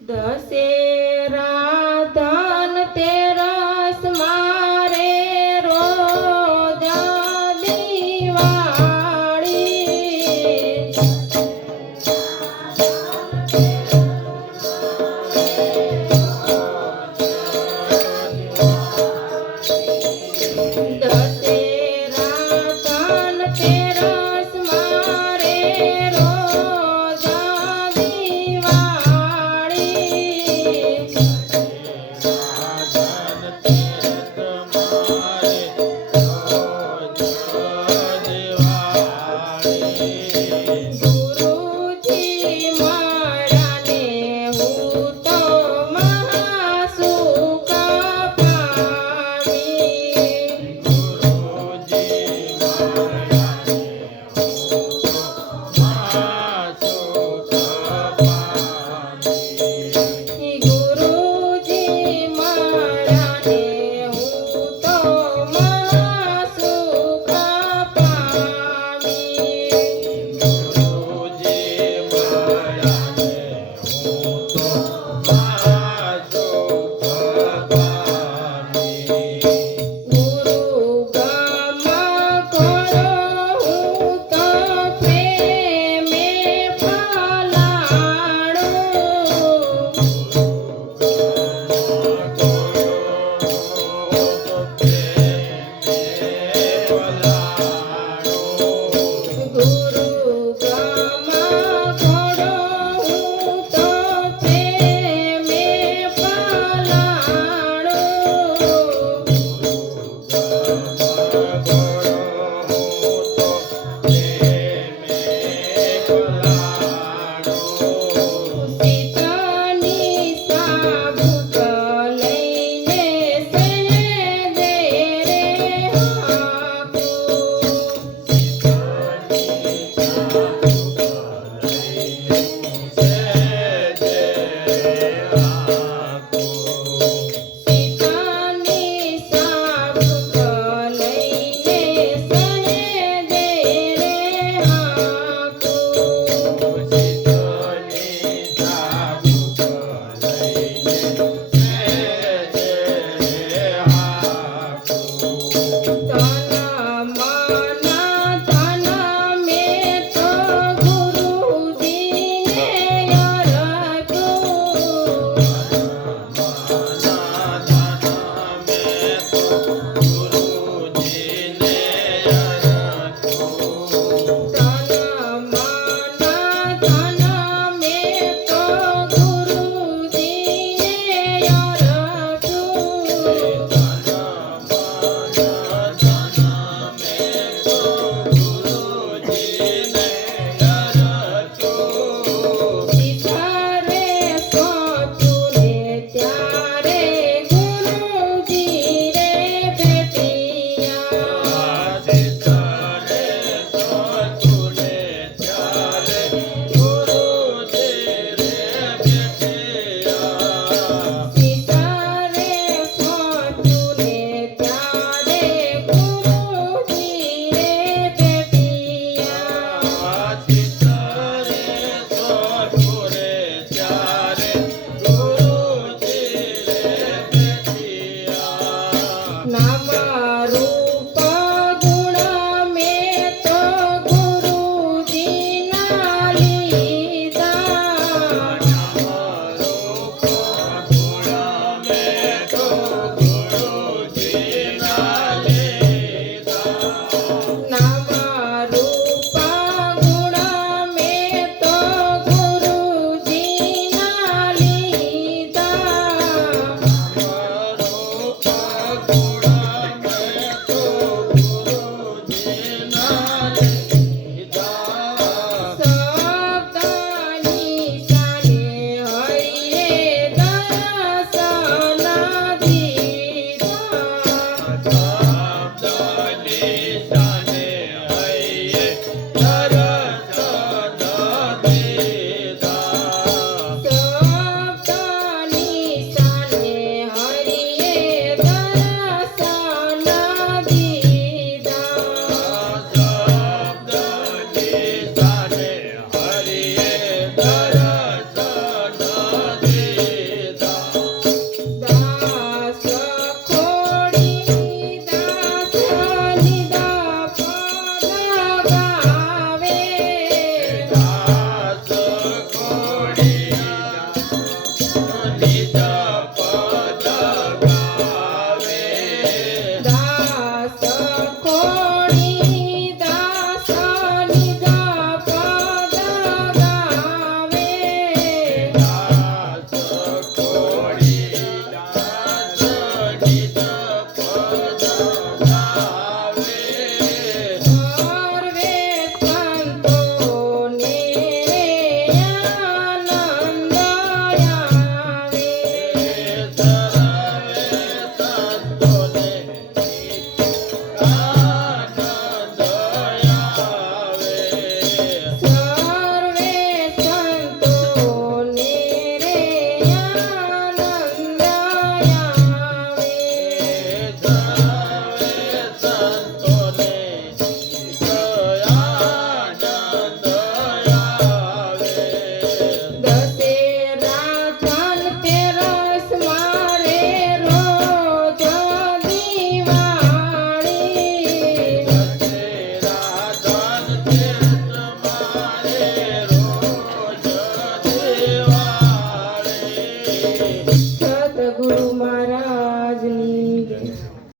દસે